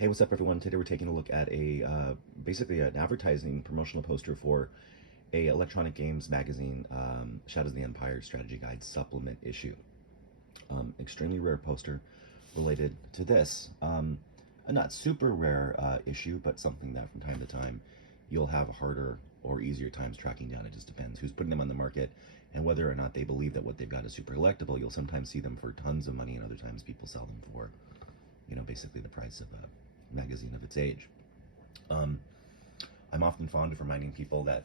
Hey, what's up, everyone? Today we're taking a look at basically an advertising promotional poster for a electronic games magazine, Shadows of the Empire Strategy Guide Supplement issue. Extremely rare poster related to this. A not super rare issue, but something that from time to time you'll have harder or easier times tracking down. It just depends who's putting them on the market and whether or not they believe that what they've got is super collectible. You'll sometimes see them for tons of money, and other times people sell them for, basically the price of a magazine of its age. I'm often fond of reminding people that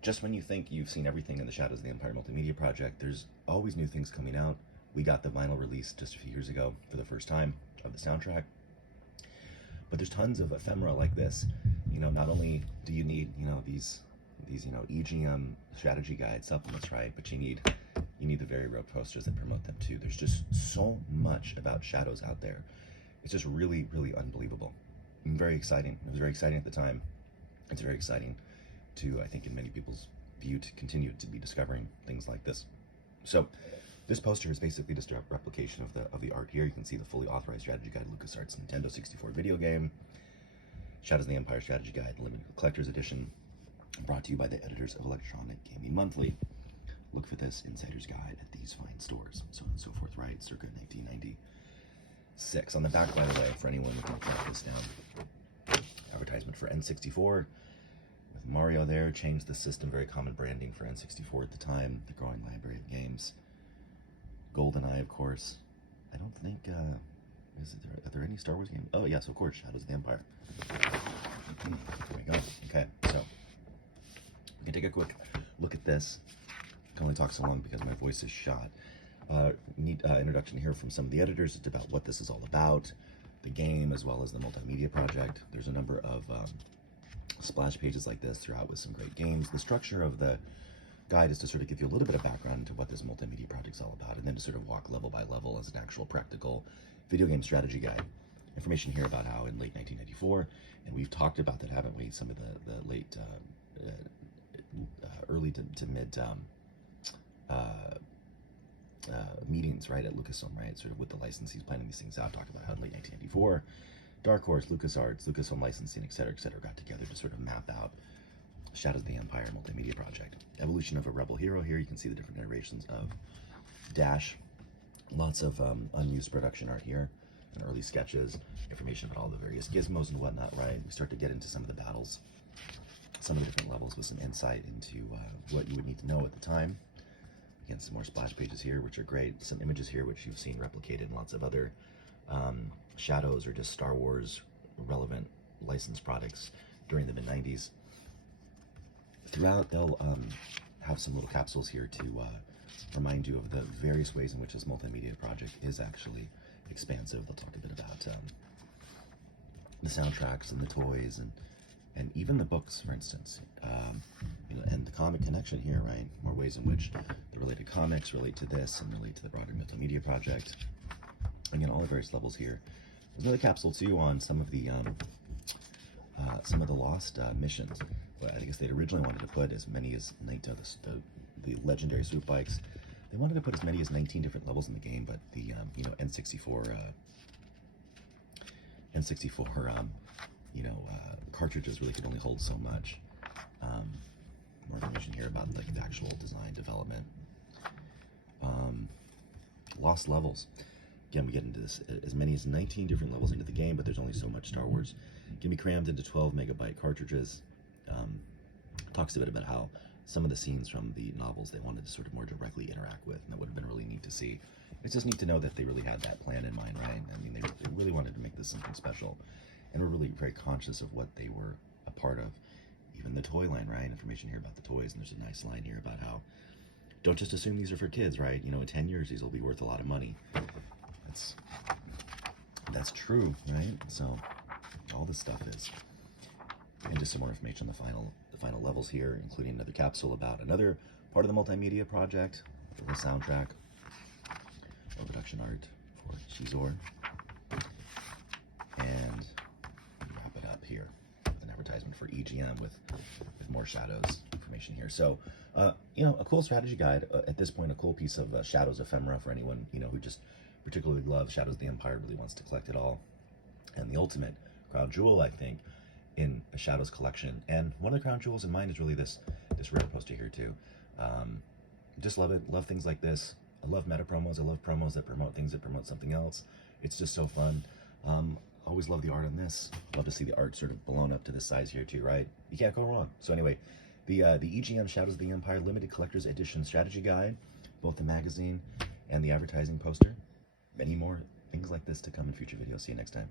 just when you think you've seen everything in the Shadows of the Empire Multimedia Project, there's always new things coming out. We got the vinyl release just a few years ago for the first time of the soundtrack. But there's tons of ephemera like this. Not only do you need, these EGM strategy guide supplements, right? But you need the very rare posters that promote them too. There's just so much about Shadows out there. It's just really, really unbelievable and very exciting. It was very exciting at the time. It's very exciting to, I think, in many people's view, to continue to be discovering things like this. So this poster is basically just a replication of the art here. You can see the fully authorized strategy guide, LucasArts Nintendo 64 video game, Shadows of the Empire Strategy Guide, Limited Collector's Edition, brought to you by the editors of Electronic Gaming Monthly. Look for this insider's guide at these fine stores, so on and so forth, right? Circa 1996. On the back, by the way, for anyone who can track this down, advertisement for N64 with Mario there. Changed the system, very common branding for N64 at the time, the growing library of games. GoldenEye, of course. I don't think, are there any Star Wars games? Oh, yes, of course, Shadows of the Empire. There we go. Okay, so we can take a quick look at this. I can only talk so long because my voice is shot. Neat introduction here from some of the editors. It's about what this is all about, the game, as well as the multimedia project. There's a number of splash pages like this throughout with some great games. The structure of the guide is to sort of give you a little bit of background into what this multimedia project is all about, and then to sort of walk level by level as an actual practical video game strategy guide. Information here about how in late 1994, and we've talked about that, haven't we? Some of the late, early to mid meetings, right, at Lucasfilm, right, sort of with the licensees planning these things out. Talk about how in late 1994, Dark Horse, LucasArts, Lucasfilm licensing, et cetera, got together to sort of map out Shadows of the Empire multimedia project. Evolution of a rebel hero. Here you can see the different iterations of Dash. Lots of unused production art here and early sketches, information about all the various gizmos and whatnot, right? We start to get into some of the battles, some of the different levels with some insight into what you would need to know at the time. Again, some more splash pages here, which are great. Some images here, which you've seen replicated in lots of other Shadows or just Star Wars relevant licensed products during the mid-90s. Throughout, they'll have some little capsules here to remind you of the various ways in which this multimedia project is actually expansive. They'll talk a bit about the soundtracks and the toys and even the books, for instance, and the comic connection here, right? More ways in which the related comics relate to this and relate to the broader multimedia project. Again, all the various levels here. There's another capsule too on some of the lost missions. But I guess they'd originally wanted to put as many as the legendary swoop bikes. They wanted to put as many as 19 different levels in the game, but the N64 cartridges really could only hold so much. More information here about like the actual design development. Lost levels. Again, we get into this as many as 19 different levels into the game, but there's only so much Star Wars can be crammed into 12 megabyte cartridges. Talks a bit about how some of the scenes from the novels they wanted to sort of more directly interact with, and that would have been really neat to see. It's just neat to know that they really had that plan in mind, right? I mean, they really wanted to make this something special, and we're really very conscious of what they were a part of. Even the toy line, right? Information here about the toys, and there's a nice line here about how don't just assume these are for kids, right? In 10 years, these will be worth a lot of money. That's true, right? So all this stuff is. And just some more information on the final levels here, including another capsule about another part of the multimedia project, the soundtrack, or production art for Chizor, and wrap it up here with an advertisement for EGM with more Shadows information here. So, a cool strategy guide at this point, a cool piece of Shadows ephemera for anyone who just particularly loves Shadows of the Empire, really wants to collect it all, and the ultimate crown jewel, I think, in a Shadows collection. And one of the crown jewels in mine is really this rare poster here too. Just love it. Love things like this. I love meta promos. I love promos that promote things that promote something else. It's just so fun. Always love the art on this. Love to see the art sort of blown up to this size here too, right? You can't go wrong. So anyway, the EGM Shadows of the Empire Limited Collector's Edition Strategy Guide, both the magazine and the advertising poster. Many more things like this to come in future videos. See you next time.